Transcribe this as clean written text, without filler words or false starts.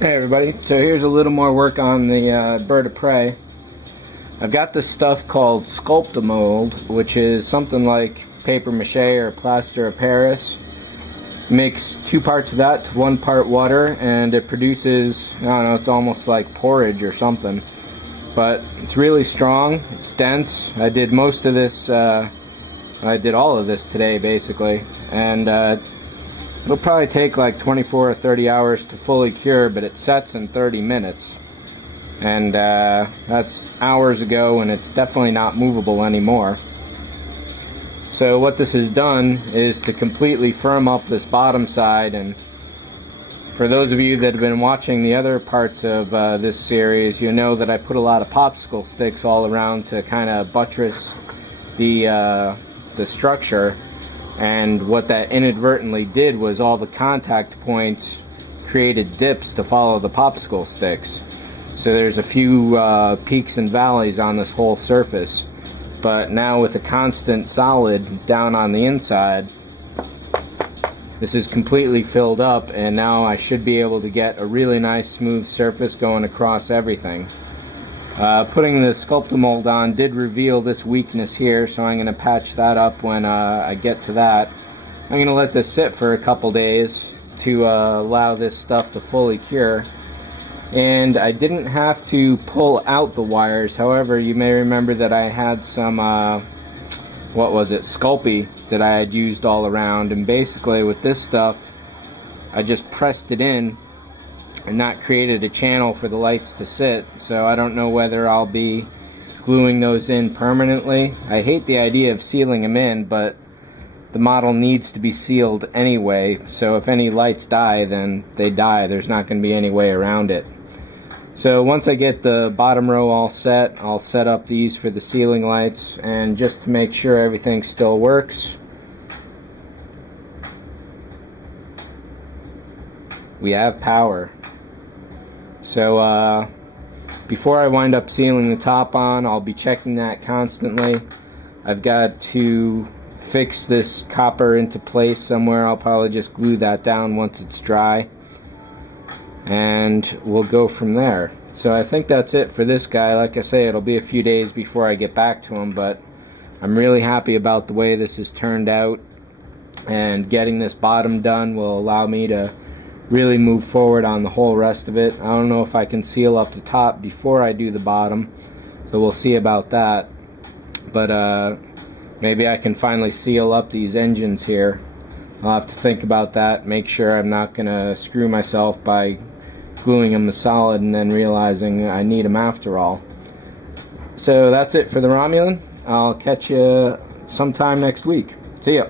Hey everybody, so here's a little more work on the bird of prey. I've got this stuff called Sculpt-A-Mold, which is something like paper mache or plaster of Paris. Mix 2 parts of that to 1 part water and it produces, I don't know, it's almost like porridge or something. But it's really strong, it's dense. I did most of this, I did all of this today basically. And it'll probably take like 24 or 30 hours to fully cure, but it sets in 30 minutes. And that's hours ago, and it's definitely not movable anymore. So what this has done is to completely firm up this bottom side. And for those of you that have been watching the other parts of this series, you know that I put a lot of popsicle sticks all around to kind of buttress the structure. And what that inadvertently did was all the contact points created dips to follow the popsicle sticks. So there's a few peaks and valleys on this whole surface. But now with a constant solid down on the inside, this is completely filled up, and now I should be able to get a really nice smooth surface going across everything. Putting the Sculpt-A-Mold on did reveal this weakness here, so I'm going to patch that up when I get to that. I'm going to let this sit for a couple days to allow this stuff to fully cure. And I didn't have to pull out the wires. However, you may remember that I had some, what was it, Sculpey that I had used all around. And basically with this stuff, I just pressed it in and that created a channel for the lights to sit. So I don't know whether I'll be gluing those in permanently. I hate the idea of sealing them in, but the model needs to be sealed anyway. So if any lights die, then they die. There's not going to be any way around it. So once I get the bottom row all set, I'll set up these for the ceiling lights, and just to make sure everything still works, we have power. So before I wind up sealing the top on, I'll be checking that constantly. I've got to fix this copper into place somewhere. I'll probably just glue that down once it's dry, and we'll go from there. So I think that's it for this guy. Like I say, it'll be a few days before I get back to him, but I'm really happy about the way this has turned out, and getting this bottom done will allow me to really move forward on the whole rest of it. I don't know if I can seal up the top before I do the bottom, so we'll see about that. But maybe I can finally seal up these engines here. I'll have to think about that, make sure I'm not going to screw myself by gluing them solid and then realizing I need them after all. So that's it for the Romulan. I'll catch you sometime next week. See ya.